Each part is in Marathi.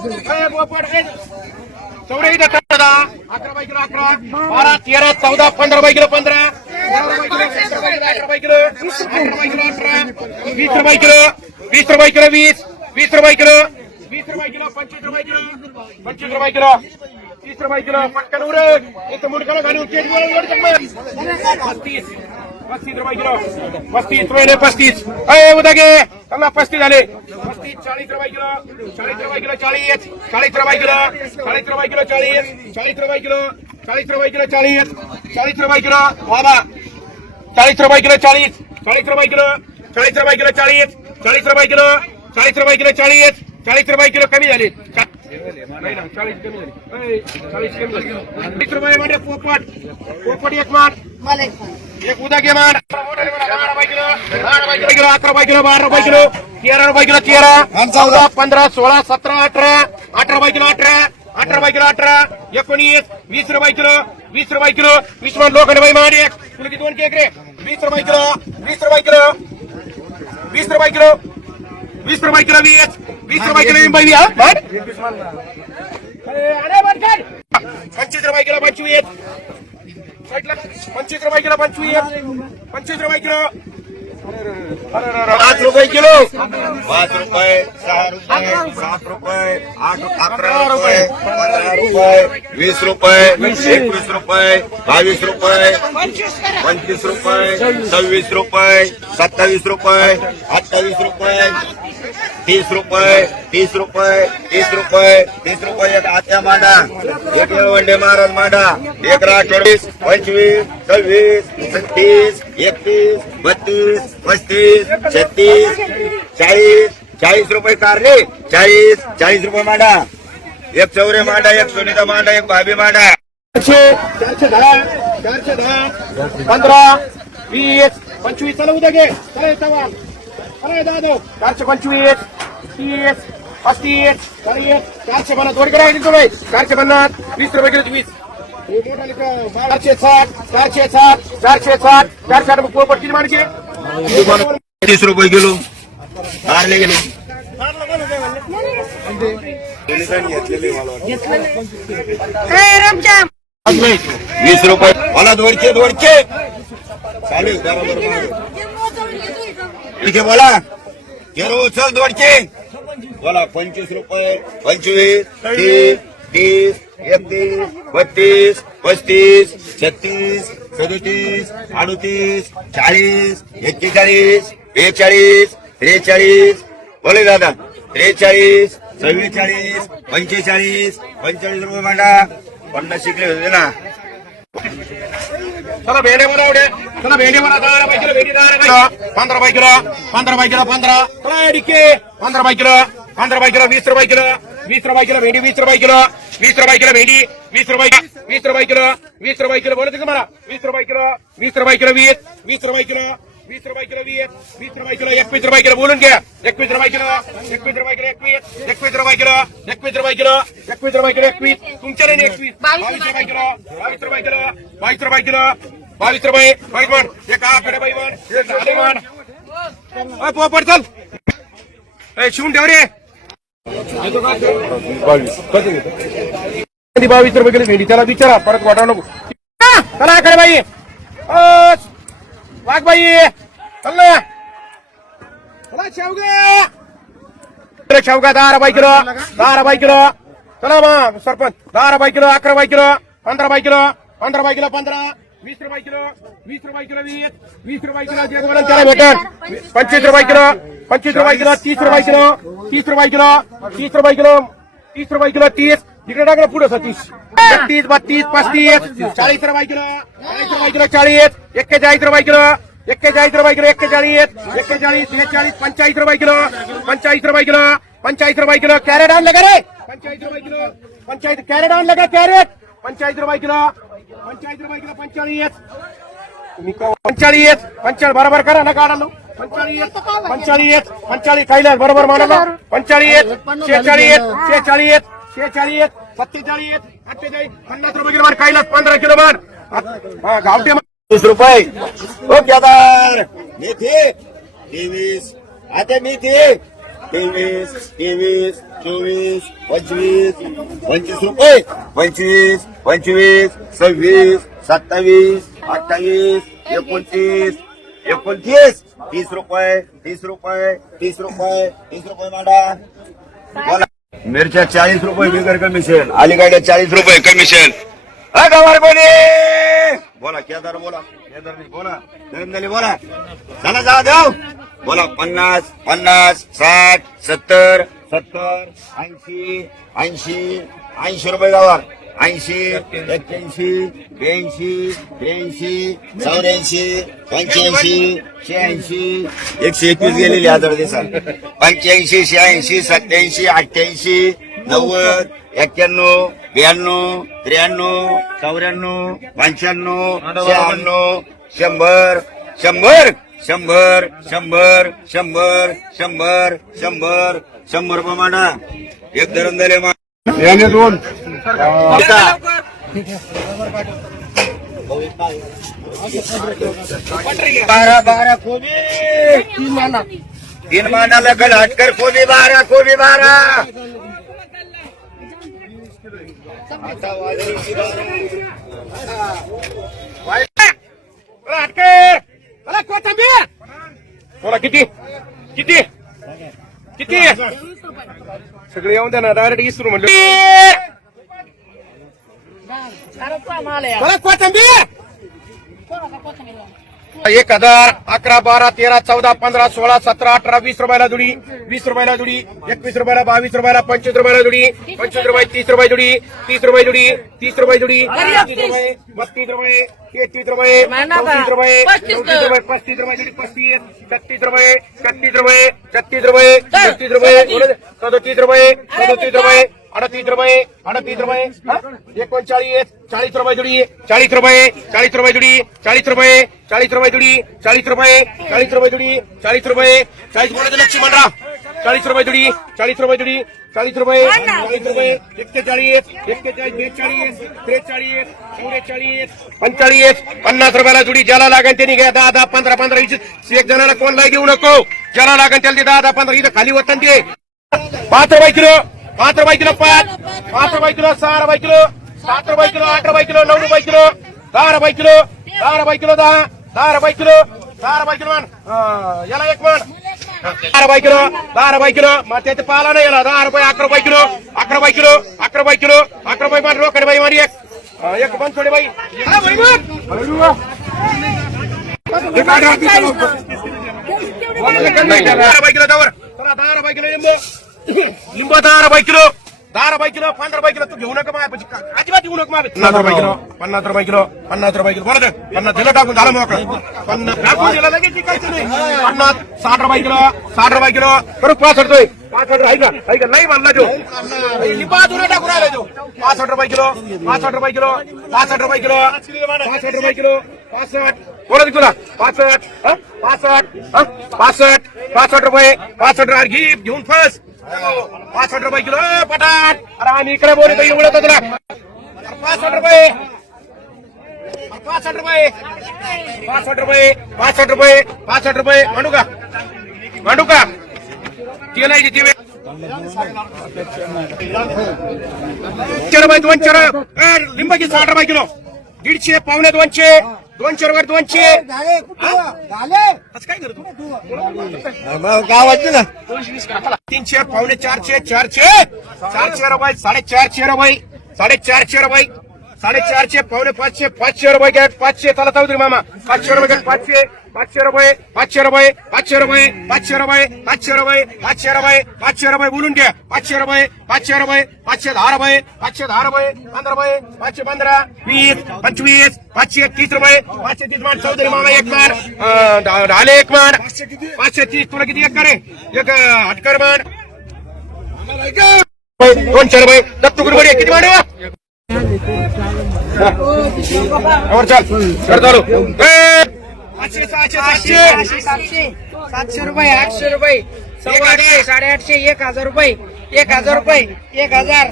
ए, पोपट, चौदा अकरा बाय किलो अकरा बारा तेरा चौदा पंधरा बाय किलो पंधरा तेरा बाय किलो सतरा बाय किलो अठरा वीस रुपये किलो वीस रुपये किलो वीस. वीस रुपये किलो वीस रुपये किलो पंचवीस रुपये किलो पंचवीस रुपये किलो तीस रुपये किलो पटकन उरक. इथं मुडकाला घालून केक बोलून वर पस्तीस रुपये किलो पस्तीस रुपये पस्तीस अय उद्या घे चला पस्तीस झाले पस्तीस चाळीस रुपये किलो चाळीस रुपये किलो चाळीस चाळीस रुपये किलो चाळीस रुपये किलो चाळीस चाळीस रुपये किलो चाळीस रुपये किलो चाळीस चाळीस रुपये किलो बाबा चाळीस रुपये किलो चाळीस चाळीस रुपये किलो चाळीस रुपये किलो चाळीस चाळीस रुपये किलो चाळीस रुपये किलो चाळीस चाळीस रुपये किलो कमी झाले चाळीस कमी झाले चाळीस कमी झाले चाळीस रुपये म्हणजे पोपट पोपट एक माठ रुपये रुपये किलो अकरा रुपये किलो बारा रुपये किलो तेरा. रुपये किलो तेरा चौदा पंधरा सोळा सतरा अठरा. अठरा रुपये किलो अठरा. अठरा रुपये किलो अठरा. एकोणीस वीस रुपये किलो वीस रुपये किलो वीस मान लोक बाई मान एक. तुला दोन केक रे. वीस रुपये किलो वीस रुपये किलो वीस रुपये किलो वीस रुपये किलो वीस. वीस रुपये किलो बाई मान अरे, अरे, पटकन. पंचवीस रुपये किलो पंचवीस. पंचवीस रुपये किलो पंचवीस. पंचवीस रुपये किलो. पाच रुपये किलो. पाच रुपये सहा रुपये सात रुपये आठ अकरा रुपये पंधरा रुपये वीस रुपये एकवीस रुपये बावीस रुपये पंचवीस रुपये सव्वीस रुपये सत्तावीस रुपये अठ्ठावीस रुपये तीस रुपये तीस रुपये तीस रुपये तीस रुपये एक आत्या मांडा एक येळवंडे महाराज मांडा एक राठोडीस पंचवीस सव्वीस सत्तीस एकतीस बत्तीस पस्तीस छत्तीस चाळीस चाळीस रुपये कारले चाळीस चाळीस रुपये मांडा. एक चौरे मांडा एक सुनीता मांडा एक भाभी मांडा. चारशे दहा चारशे दहा पंधरा वीस पंचवीस. चला उद्या घे. चला चव्हा चला दादो. चारशे पंचवीस. तीस पस्तीस चाळीस चारशे पन्नास. वर करा तुम्ही. चारशे पन्नास. वीस रुपये किलो वीस चारशे साठ चारशे साठ चारशे साठ. चारशे पोपट किती माणसे. तीस रुपये किलो. कारले गेले. वीस रुपये. मला दोडके दोडके. चालेल बरोबर. ठीक आहे बोला. केरो दोडके. बोला पंचवीस रुपये पंचवीस तीस तीस एकतीस बत्तीस पस्तीस छत्तीस सदोतीस अडतीस चाळीस एक्केचाळीस बेचाळीस त्रेचाळीस. बोले दादा त्रेचाळीस चव्वेचाळीस पंचेचाळीस पंचेचाळीस रुपये मांडा. पन्नास शिकले होते ना. चला भेंडे बरा उडे चला भेंडे बरा दहा रुपये किलो भेंडी दहा रुपये किलो पंधरा रुपये किलो पंधरा रुपये किलो पंधरा चला डिके पंधरा रुपये किलो पंधरा रुपये किलो वीस रुपये किलो वीस रुपये किलो भेंडी वीस रुपये किलो वीस रुपये किलो भेंडी वीस रुपये वीस रुपये किलो वीस रुपये किलो बोलत का मला वीस रुपये किलो वीस रुपये किलो वीस वीस रुपये किलो वीस रुपये किलो वीस वीस रुपये किलो एकवीस रुपये किलो बोलून घ्या एकवीस रुपये किलो एकवीस रुपये किलो एकवीस एकवीस रुपये किलो एकवीस रुपये किलो एकवीस रुपये किलो एकवीस तुमच्या नाही एकवीस बावीस रुपये किलो बावीस रुपये किलो बावीस रुपये किलो बावीस रुपये बावीस म्हण एक आकडे बाई म्हण? झाले म्हण पोपट चल. शिवून ठेव रे. बावीस बावीस रुपये गेले भेंडी त्याला विचारा परत वाटावं नको. चला आकडे बाई. वाघ बाई चल ना. चला शेवगे शेवगा दहा रुपये किलो. दहा रुपये किलो. चला मग सरपंच. दहा रुपये किलो अकरा रुपये किलो. पंधरा रुपये किलो. पंधरा रुपये किलो पंधरा. वीस रुपये किलो वीस रुपये किलो वीस वीस रुपये किलो त्याला पंचवीस रुपये किलो पंचवीस रुपये किलो तीस रुपये किलो तीस रुपये किलो तीस रुपये किलो तीस रुपये किलो तीस तिकडे टाकलं पुढे सतीश एकतीस बत्तीस पस्तीस चाळीस रुपये किलो चाळीस रुपये किलो चाळीस एक्केचाळीस रुपये किलो एक्केचाळीस रुपये किलो एक्केचाळीस एक्केचाळीस बेचाळीस पंचाळीस रुपये किलो पंचाळीस रुपये किलो पंचाळीस रुपये किलो कॅरेट आणलं का रे पंचाळीस रुपये किलो पंचाळीस कॅरेट आणलं का कॅरेट पंचाळीस रुपये किलो पंचाळीस रुपये पंचाळीस. पंचाळीस. पंचाळीस बरोबर करा ना काढा पंचाळीस पंचाळीस पंचाळीस कैलास बरोबर म्हणा पंचाळीस शेचाळीस शेचाळीस शेचाळीस सत्तेचाळीस अठ्ठेचाळीस पन्नास रुपये किलो कैलास पंधरा किलो मार. गावठी वीस तीस रुपये. ओके केदार मेथी. तेवीस. आता मेथी. तेवीस तेवीस चोवीस पंचवीस पंचवीस रुपये पंचवीस पंचवीस सव्वीस सत्तावीस अठ्ठावीस एकोणतीस एकोणतीस! तीस रुपये तीस रुपये तीस रुपये तीस रुपये मॅडम बोला. मिरच्या चाळीस रुपये बिगर कमिशन अलीकडे चाळीस रुपये कमिशन हा गवार कोणी बोला केदार बोला केदार बोला नरेंद्र बोला. चला जा देऊ बोला पन्नास पन्नास साठ सत्तर सत्तर ऐंशी ऐंशी ऐंशी रुपये गावात ऐंशी एक्क्याऐंशी ब्याऐंशी त्र्याऐंशी चौऱ्याऐंशी पंच्याऐंशी शहाऐंशी. एकशे एकवीस गेलेली हजार दिवसात पंच्याऐंशी शहाऐंशी सत्याऐंशी अठ्ठ्याऐंशी नव्वद एक्क्याण्णव ब्याण्णव त्र्याण्णव चौऱ्याण्णव पंच्याण्णव शहाण्णव शंभर शंभर. शंभर शंभर शंभर शंभर शंभर शंभर रुपये मांडा एक धरण झाले याने दोन. बारा बारा कोबी तीन माना. तीन हटकर कोबी बारा कोबी बारा. आता वादळीची बारा. चला हटके चला कोथंबीर बोला किती? किती? किती? सगळे येऊन द्या ना डायरेक्ट इसरू म्हणलं. चला कोथंबीर! एक हजार अकरा बारा तेरा चौदा पंधरा सोळा सतरा अठरा वीस रुपयाला जुडी वीस रुपयाला जुडी एकवीस रुपयाला बावीस रुपयाला पंचवीस रुपयाला जुडी पंचवीस रुपये तीस रुपये जुडी तीस रुपये जुडी तीस रुपये जुडी तीस रुपये बत्तीस रुपये तेहतीस रुपये चौतीस रुपये चौतीस रुपये पस्तीस रुपये जुडी पस्तीस छत्तीस रुपये छत्तीस रुपये छत्तीस रुपये छत्तीस रुपये सदोतीस रुपये सदोतीस रुपये અડત્રીસ રૂપિયે અડત્રીસ રૂપિયે એકોણચાળીસ ચાલીસ રૂપિયા જોડીએ ચાલીસ રૂપિયે ચાલીસ રૂપિયા જોડીએ ચાલીસ રૂપિયે ચાલીસ રૂપિયા જોડીએ ચાલીસ રૂપિયે ચાલીસ રૂપિયા જોડીએ ચાલીસ રૂપિયે ચાલીસ બોલે લક્ષ્મી મંડરા ચાલીસ રૂપિયા જોડી ચાલીસ રૂપિયા જોડી ચાલીસ રૂપિયે ચાલીસ રૂપિયે એકતાલીસ એકતાલીસ બેચાળીસ ત્રેચાળીસ પંચાળીસ પન્નાસ રૂપિયાला જોડી ज्याला लागेल त्यांनी घ्या दहा दहा पंधरा पंधरा वीस एक जणाला कोणलाही घेऊ नको ज्याला लागेल त्याला दहा दहा पंधरा इथं खाली वतन ते पाच रुपये किलो పాత్ర బైకులు పాత్ర బైకులు సార బైకులు సాత్ర బైకులు ఆట బైకులు నవ్వు బైకులు దార బైకులు దార బైకులు దార బైకులు దార బైకులు ఎలా ఎక్కువాన్ దార బైకులు దార బైకులు మా చేతి పాలన ఎలా దార పోయి అక్కడ బైకులు అక్కడ బైకులు అక్కడ బైకులు అక్కడ పోయి మరి ఒకటి పోయి మరి ఎక్క దార బైకులు దార బైకులు अकरा रुपये किलो अकरा रुपये किलो अकरा रुपये मान रोकड बाई मारी एक अं, एक बंद थोडे बाई हा, बाई, मान. हे काढ राहते दहा रुपये किलो त्यावर चला दहा रुपये किलो लिंबू लिंबू दहा रुपये किलो दहा रुपये किलो पंधरा रुपये किलो तू घेऊ नका माझ्या पैसे. अजिबात घेऊ नका माझ्या पन्नास रुपये किलो पन्नास रुपये किलो पन्नास रुपये किलो बरं पन्नास दिलं टाकून झालं मोकळं पन्नास टाकून दिलं लगेच विकायचं नाही पन्नास साठ रुपये किलो साठ रुपये किलो करू पासष्ट रुपये पासष्ट ऐका ऐका नाही म्हणला तो लिंबा तुला टाकून राहिला तो पासष्ट रुपये किलो पासष्ट रुपये किलो पासष्ट रुपये किलो पासष्ट रुपये किलो पासष्ट बोला की तुला पासष्ट हं? पासष्ट हं? पासष्ट पासष्ट रुपये पासष्ट रुपये घे घेऊन फस पासष्ट रुपये किलो पटाट! अरे आम्ही इकडे बोलतो एवढं तुला. पासष्ट रुपये. अरे पासष्ट रुपये. पासष्ट रुपये पासष्ट रुपये पासष्ट रुपये. मांडू का मांडू का ते नाही ते दोनशे रुपये दोनशे रुपये लिंबाची साठ रुपये किलो. दीडशे पावणे दोनशे. दोनशे रुपये दोनशे. काय करतो? गावाची ना. तीनशे पावणे चारशे चारशे. चारशे रुपये साडेचारशे रुपये. साडेचारशे रुपये. साडेचारशे पावणे पाचशे पाचशे रुपये घ्या पाचशे चला चौधरी मामा पाचशे रुपये घ्या पाचशे पाचशे रुपये पाचशे रुपये पाचशे रुपये पाचशे रुपये पाचशे रुपये पाचशे रुपये पाचशे रुपये बोलून घ्या पाचशे रुपये पाचशे रुपये पाचशे दहा रुपये पाचशे दहा रुपये पंधरा रुपये पाचशे पंधरा वीस पंचवीस पाचशे तीस रुपये पाचशे तीस मान चौधरी मामा एक ढा- ढाले एक मार पाचशे तीस तुला किती एक करे एक हटकर मान दोनशे रुपये दत्तू गुरुबडी किती मांडवा वर चाल. कर चालू पाचशे सहाशे सातशे सातशे. सातशे रुपये आठशे रुपये. सव्वाशे साडेआठशे एक हजार रुपये. एक हजार रुपये एक हजार.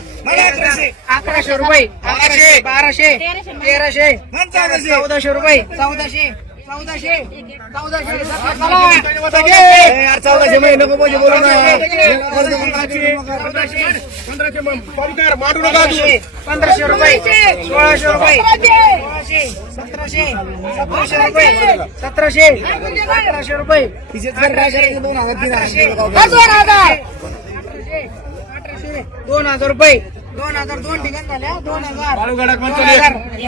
अकराशे रुपये. अकराशे बाराशे तेराशे. चौदाशे रुपये. चौदाशे. चौदाशे. चौदाशे. नको बोलू बोलू ना. पंधराशे पंधराशे पंधराशे मांडू नका तू. पंधराशे. रुपये. सोळाशे रुपये. सोळाशे. सतराशे. सतराशे. रुपये. सतराशे. अठराशे. रुपये. दोन हजार. दोन हजार रुपये. दोन हजार दोन ठिकाण झाल्या. दोन हजार. दोन हजार.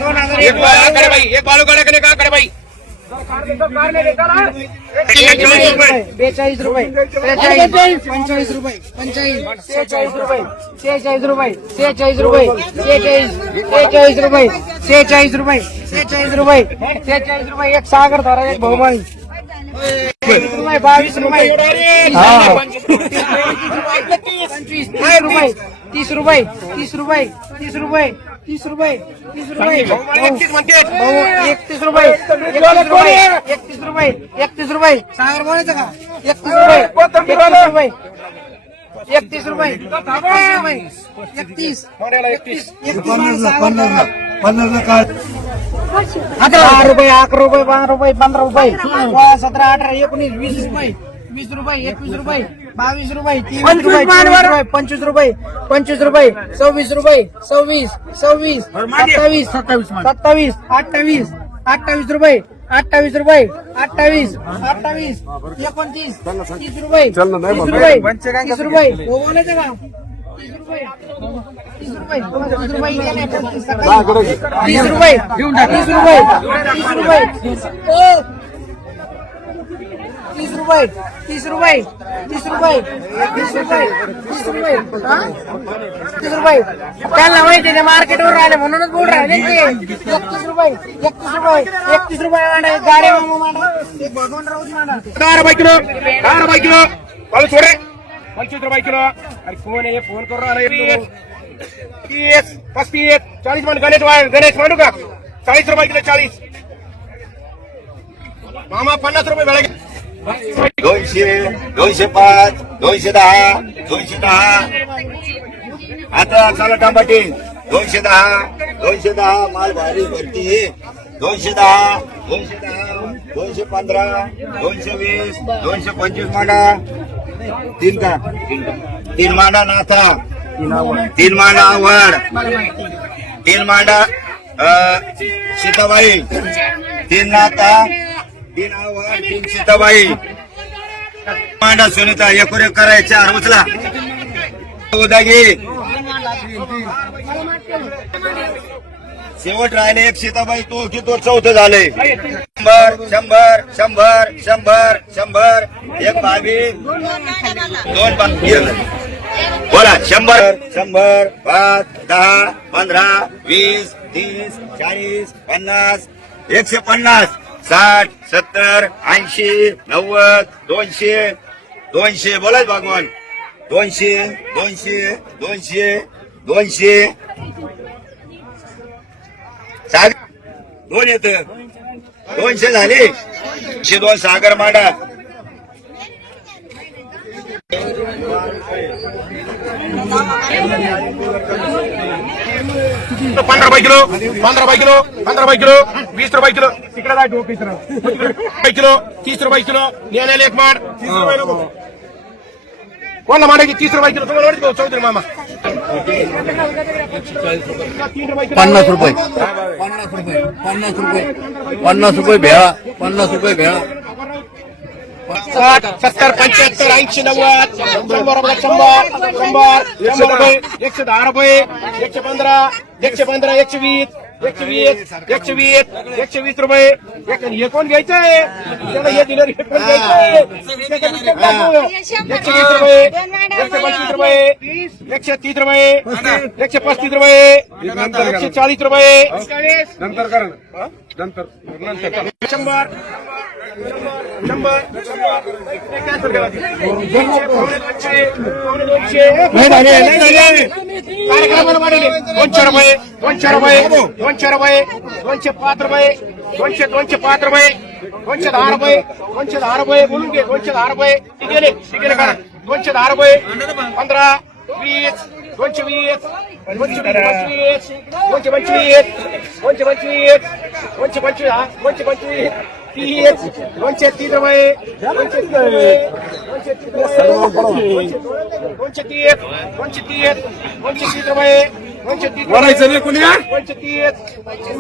दोन हजार एक बालू कडे का करे बाई? बेचाळीस रुपये. बेचाळीस. पंचाळीस रुपये. पंचाळीस सेहेचाळीस रुपये. सेहेचाळीस रुपये. सेहेचाळीस रुपये. सेहेचाळीस. सेहेचाळीस रुपये. सेहेचाळीस रुपये. सेहेचाळीस रुपये. सेहेचाळीस रुपये. एक सागर धरा एक बहुमाई रुपये बावीस रुपये. पंचवीस रुपये. तीस रुपये. तीस रुपये. तीस रुपये. तीस रुपये तीस रुपये. भाऊ एकतीस रुपये. एकतीस रुपये. एकतीस रुपये. सागर बोलायचं का? एकतीस रुपये. एकतीस रुपये. एकतीस रुपये. एकतीस एकतीस एकतीस. अकरा रुपये अकरा रुपये बारा रुपये पंधरा रुपये. सोळा सतरा अठरा एकोणीस वीस रुपये. वीस रुपये एकवीस रुपये. बावीस रुपये तेवीस रुपये रुपये पंचवीस रुपये पंचवीस रुपये सव्वीस रुपये सव्वीस सव्वीस सत्तावीस सत्तावीस अठ्ठावीस अठ्ठावीस रुपये अठ्ठावीस रुपये अठ्ठावीस अठ्ठावीस एकोणतीस तीस रुपये तीस रुपये तीस रुपये. हो बोलायचं का? तीस रुपये तीस रुपये तीस रुपये. तीस रुपये तीस रुपये तीस रुपये. तीस रुपये तीस रुपये तीस रुपये तीस रुपये तीस रुपये, हा? तीस रुपये. त्यांना माहिती आहे मार्केटवर राहिले म्हणूनच बोल राहिले ते. एकतीस रुपये एकतीस रुपये एकतीस रुपये मांडा, गाडी मामा मांडा. एक भगवान राऊत मांडा दहा रुपये किलो, दहा रुपये किलो. बालू थोडे पंचवीस रुपये किलो. अरे फ़ोन आहे? फ़ोन करून आला तीस, पस्तीस, चाळीस मान गणेश वाय गणेश मांडू का? चाळीस रुपये किलो, चाळीस. मामा, पन्नास रुपये भेळा दोनशे दोनशे पाच दोनशे दहा दोनशे दहा. आता चला टांबाटी दोनशे दहा दोनशे दहा माल भारी भरती. दोनशे दहा दोनशे दहा दोनशे पंधरा दोनशे वीस दोनशे पंचवीस मांडा तीन का? तीन मांडा नाथा तीन मांडा आवड. तीन मांडा सीताबाई. तीन नाथा तीन आवड सीताबाई मांडा सुनीता एकोरे करायचे चार उदागी. शेवट राहिले एक सीताबाई तो की तो चौथं झाले. शंभर शंभर शंभर शंभर शंभर. एक बावी दोन बोला शंभर शंभर पाच दहा पंधरा वीस तीस चाळीस पन्नास. एकशे पन्नास. साठ सत्तर ऐंशी नव्वद दोनशे दोनशे बोलाय भगवान. दोनशे दोनशे दोनशे दोनशे. सागर दोन येत. दोनशे झाले. एकशे दोन सागर मांडा. पंधरा रुपये किलो पंधरा रुपये किलो पंधरा रुपये किलो वीस रुपये किलो तिकडे जाय डोक इकडं. रुपये किलो तीस रुपये किलो नेण्याला एक माड तीस रुपये नको कोणाला मांडायची तीस रुपये किलो तुम्हाला वाटत चौधरी मामा तीन रुपये किलो. पन्नास रुपये पन्नास रुपये पन्नास रुपये पन्नास रुपये भेळा पन्नास रुपये भेळा साठ सत्तर पंच्याहत्तर ऐंशी नव्वद शंभर रुपये शंभर शंभर शंभर रुपये एकशे दहा रुपये एकशे पंधरा एकशे पंधरा एकशे वीस एकशे वीस एकशे वीस एकशे वीस रुपये. एक- हे कोण घ्यायचंय? त्याला हे दिलं हे कोण घ्यायचंय. एकशे वीस रुपये एकशे पंचवीस रुपये एकशे तीस रुपये एकशे पस्तीस रुपये एकशे चाळीस रुपये. नंतर कर नंतर नंतर. शंभर. शंभर. कार्यक्रमाला दोनशे रुपये दोनशे रुपये दोनशे रुपये दोनशे पाच रुपये दोनशे दोनशे पाच रुपये दोनशे दहा रुपये दोनशे दहा रुपये बोलून घे दोनशे दहा रुपये. गेले गेले करा दोनशे दहा रुपये पंधरा वीस दोनशे वीस दोनशे पंचवीस दोनशे पंचवीस दोनशे पंचवीस दोनशे पंचवीस हा दोनशे पंचवीस तीस दोनशे तीस रुपये दोनशे दोनशे तीस दोनशे तीस दोनशे तीस दोनशे तीस रुपये दोनशे तीस दोनशे तीस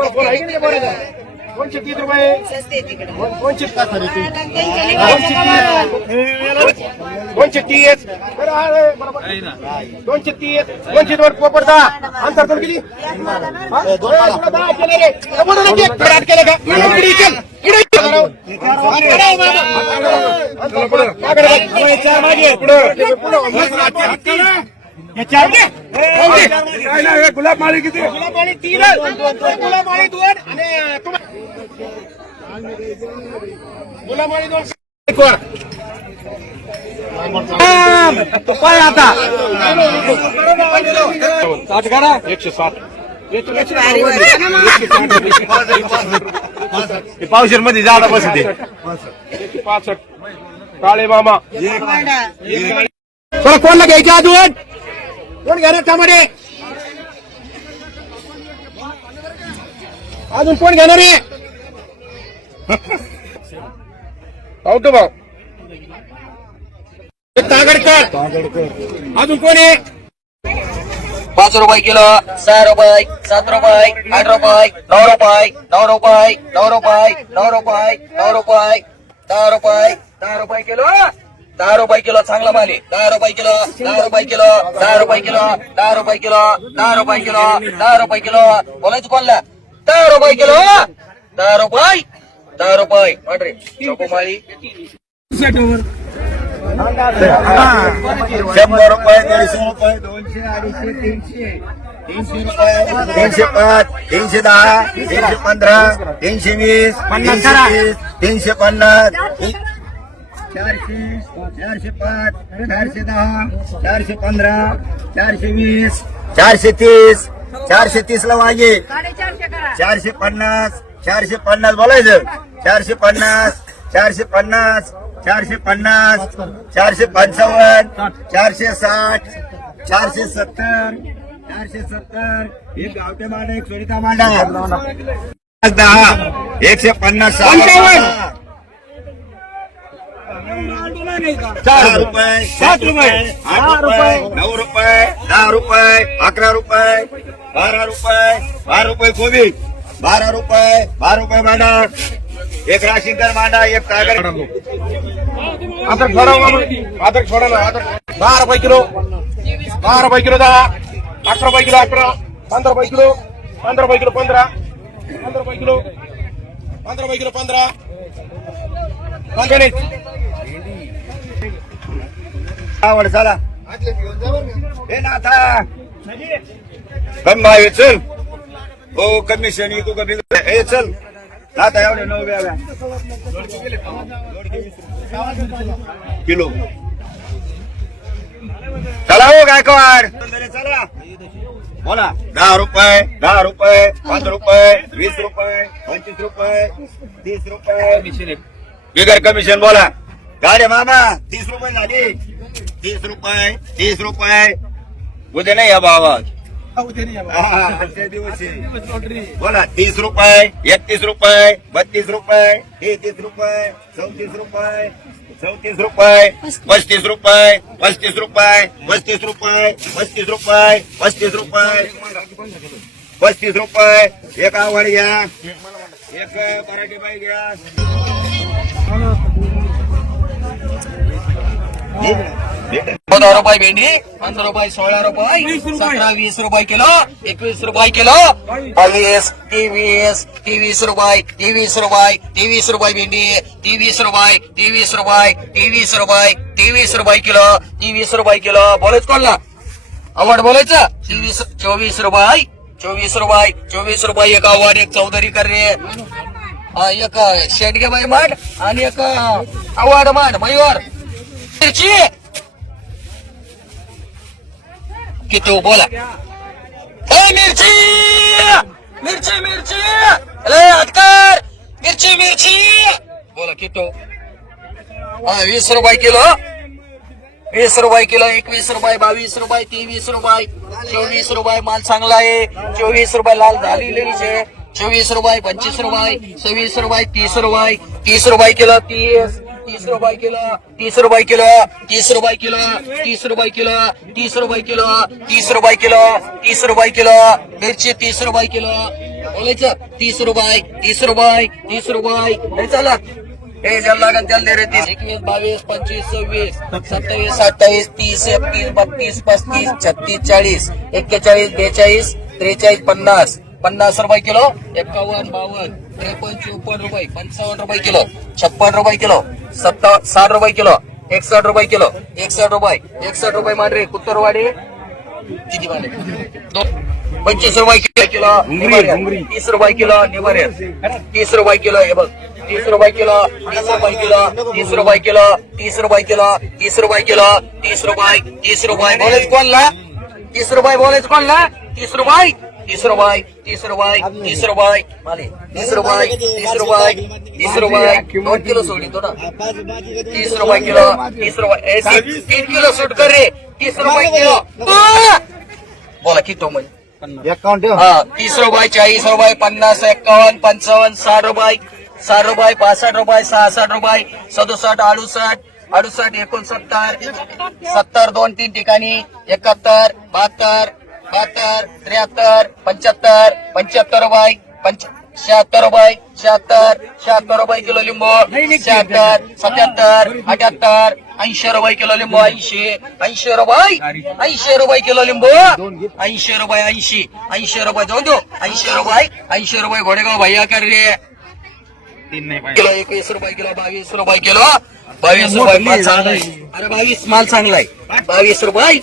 बोलायचं दोनशे तीस रुपये दोनशे दोनशे तीस. दोनशे तीस दोनशे दोन पोपट दहा अंतर दोन किती हा? दहा केले का? पुढे पुढे. मागे रे. पुढे चार मागे. पुढे. पुढे. हे चार घे. दोन घे. गुलाबमाळी किती गुलाबमाळी तीन गुलाबमाळी दोन आणि तुम्हा- गुलाबमाळी दोन एक वर. तो पाय आता साठ करा एकशे साठ पावशेरमध्ये जादा बसते एकशे पासष्ट काळे मामा चला कोणला घ्यायचे अजून कोण घेणार टमाटे अजून कोण घेणार आहे? पाहतो भाऊ. तागडकर. अजून कोण आहे? पाच रुपये किलो सहा रुपये सात रुपये आठ रुपये नऊ रुपये नऊ रुपये नऊ रुपये नऊ रुपये नऊ रुपये दहा रुपये दहा रुपये किलो. दहा रुपये किलो चांगला माल आहे. दहा रुपये किलो दहा रुपये किलो दहा रुपये किलो दहा रुपये किलो दहा रुपये किलो दहा रुपये किलो. बोलायचं कोणला? दहा रुपये किलो. दहा रुपये. दहा रुपये. वाटरे चौकोमाळी शंभर रुपये दीडशे रुपये दोनशे अडीचशे तीनशे. तीनशे रुपये तीनशे पाच तीनशे दहा तीनशे पंधरा तीनशे वीस तीनशे वीस तीनशे पन्नास. चारशे चारशे पाच चारशे दहा चारशे पंधरा चारशे वीस चारशे तीस चारशे तीस ला मागे चारशे पन्नास चारशे पन्नास बोलायचं चारशे पन्नास चारशे पन्नास चारशे पन्नास चारशे पंचावन्न चारशे साठ चारशे सत्तर चारशे सत्तर एक गावटे मांडा एक सोनिता मांडा दहा एकशे पन्नास पंचावन्न. चार रुपये सात रुपये आठ रुपये नऊ रुपये दहा रुपये अकरा रुपये बारा रुपये बारा रुपये कोबी बारा रुपये बारा रुपये मांडा एक राशीकर मांडा एक टायगर आता छोडा मामा आता छोडा ना आता दहा रुपये किलो दहा रुपये किलो दहा अकरा रुपये किलो अकरा पंधरा रुपये किलो पंधरा रुपये किलो पंधरा पंधरा रुपये किलो पंधरा रुपये किलो पंधरा पंधरा आवड चला. हे ना आता. कमी भाव चल. हो कमिशन तू कमी हे चल. आता एवढे नऊ किलो. चला हो गायकवाड चला. बोला. दहा रुपये दहा रुपये पाच रुपये वीस रुपये पंचवीस रुपये तीस रुपये. बिगर कमिशन बोला. गाडे मामा तीस रुपये झाली. तीस रुपये तीस रुपये. उद्या नाही या हा, दिवशी. बोला तीस रुपये एकतीस रुपये बत्तीस रुपये तेहतीस रुपये चौतीस रुपये चौतीस रुपये पस्तीस रुपये पस्तीस रुपये पस्तीस रुपये पस्तीस रुपये पस्तीस रुपये पस्तीस रुपये. एक आवड घ्या. एक मराठी बाई घ्या. चौदा रुपये भेंडी पंधरा रुपये सोळा रुपये सतरा वीस रुपये किलो एकवीस रुपये किलो. बावीस तेवीस तेवीस रुपये तेवीस रुपये तेवीस रुपये भेंडी तेवीस रुपये तेवीस रुपये तेवीस रुपये तेवीस रुपये किलो तेवीस रुपये किलो. बोलायच कोणला? आवड बोलायचं? तेवीस चोवीस रुपये चोवीस रुपये चोवीस रुपये एक आवड एक चौधरी कर रे एक शेडगे बाई मांड आणि एक आवाड मांड मयूर. मिरची! किती बोला. ए मिरची! मिरची मिरची! अरे हटकर मिरची मिरची! बोला किती हा वीस रुपये किलो. वीस रुपये किलो एकवीस रुपये बावीस रुपये तेवीस रुपये चोवीस रुपये माल चांगला आहे. चोवीस रुपये लाल झालेली आहे. चोवीस रुपये पंचवीस रुपये सव्वीस रुपये तीस रुपये तीस रुपये किलो तीस तीस रुपये किलो तीस रुपये किलो तीस रुपये किलो तीस रुपये किलो तीस रुपये किलो तीस रुपये किलो तीस रुपये किलो मिरची तीस रुपये किलो बोलायचं तीस रुपये तीस रुपये तीस रुपये हे हे ज्याला लागेल त्याला दे रे तीस. एकवीस बावीस पंचवीस सव्वीस सत्तावीस अठ्ठावीस तीस एकतीस बत्तीस पस्तीस छत्तीस चाळीस एक्केचाळीस बेचाळीस त्रेचाळीस पन्नास. पन्नास रुपये किलो एकावन्न बावन्न त्रेपन्न चोपन्न रुपये पंचावन्न रुपये किलो छप्पन रुपये किलो सत्ता साठ रुपये किलो एकसष्ट रुपये किलो एकसष्ट रुपये एकसष्ट रुपये मांडरे कुत्तरवाडी किती दोन पंचवीस रुपये किलो. तीस रुपये किलो निवारे तीस रुपये किलो हे बघ तीस रुपये किलो तीस रुपये किलो तीस रुपये किलो तीस रुपये किलो तीस रुपये किलो तीस रुपये तीस रुपये बोलायचं कोणला तीस रुपये बोलायचं कोणला तीस रुपये तीस रुपये तीस रुपये तीस रुपये माले तीस रुपये तीस रुपये तीस रुपये दोन किलो सोडितो ना. तीस रुपये किलो तीस रुपये तीन किलो सूट कर रे. तीस रुपये किलो! बोला किती तो म्हणजे हा तीस रुपये चाळीस रुपये पन्नास एक्कावन्न पंचावन्न साठ रुपये साठ रुपये पासष्ट रुपये सहासष्ट रुपये सदुसष्ट अडुसष्ट अडुसष्ट एकोणसत्तर सत्तर दोन तीन ठिकाणी एकाहत्तर बहात्तर बहात्तर त्र्याहत्तर पंच्याहत्तर पंच्याहत्तर रुपये पंच शहात्तर रुपये शहात्तर शहात्तर रुपये किलो लिंबू शहात्तर सत्याहत्तर अठ्याहत्तर ऐंशी रुपये किलो लिंबू ऐंशी ऐंशी रुपये ऐंशी रुपये किलो लिंबू ऐंशी रुपये ऐंशी ऐंशी रुपये जाऊन देऊ ऐंशी रुपये ऐंशी रुपये घोडेगाव भैया कर रे. किलो एकवीस रुपये किलो बावीस रुपये किलो बावीस रुपये माल चांगला आहे. अरे बावीस माल चांगला आहे. बावीस रुपये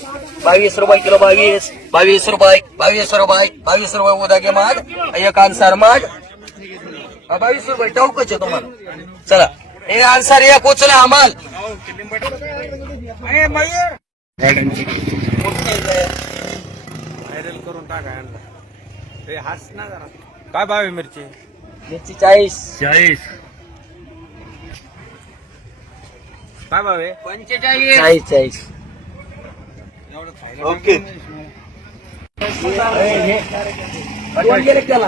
बावीस रुपये किलो बावीस बावीस रुपये बावीस रुपये बावीस रुपये उद्या घे माग एक अन्सार माग. बावीस रुपये टाऊकच आहे तुम्हाला. चला हे अन्सार या पोचला आम्हाला. व्हायरल करून टाका यांना. ते हास ना जरा. काय भाव आहे मिरची? मिरची चाळीस. चाळीस. काय भाव आहे? पंचेचाळीस. चाळीस चाळीस. ओके. त्याला.